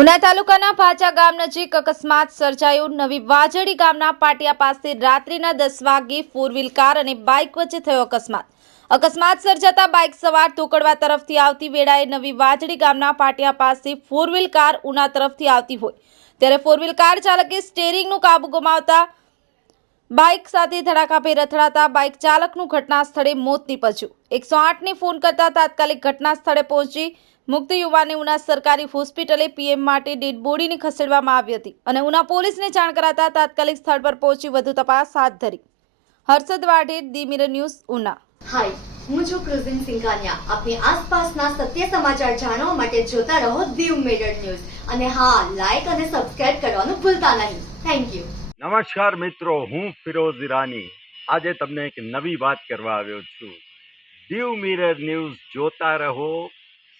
ઉના તાલુકાના ભાચા ગામ નજીક અકસ્માત સર્જાયો. નવી વાજડી ગામના પાટિયા પાસે રાત્રિના દસ વાગ્યે ફોર વ્હીલ કાર અને બાઇક વચ્ચે થયો અકસ્માત. અકસ્માત સર્જાતા બાઇક સવાર તોકડવા તરફથી આવતી વેળાએ નવી વાજડી ગામના પાટિયા પાસે ફોર વ્હીલ કાર ઉના તરફથી આવતી હોય. ત્યારે ફોર વ્હીલ કાર ચાલકે સ્ટેરિંગનું કાબુ ગુમાવતા બાઇક સાથે ધડાકાભેર અથડાતા બાઇક ચાલકનું ઘટના સ્થળે મોત નીપજ્યું. એકસો આઠને ફોન કરતા તાત્કાલિક ઘટના સ્થળે પહોંચી મુક્ત યુવાનને ઉના સરકારી હોસ્પિટલે પીએમ માટે ડેડ બોડીને ખસેડવામાં આવી હતી અને ઉના પોલીસને જાણ કરાતા તાત્કાલિક સ્થળ પર પહોંચી વધુ તપાસ હાથ ધરી. હર્ષદ વાઢેર દી મિરર ન્યૂઝ ઉના. હાય હું છું ક્રુઝિન સિંઘાનિયા. આપની આસપાસના સત્ય સમાચાર જાણવા માટે જોતા રહો દીવ મિરર ન્યૂઝ. અને હા લાઈક અને સબસ્ક્રાઇબ કરવાનું ભૂલતા નહીં. થેન્ક યુ નમસ્કાર મિત્રો હું ફિરોઝ ઈરાની. આજે તમને એક નવી વાત કરવા આવ્યો છું. દીવ મિરર ન્યૂઝ જોતા રહો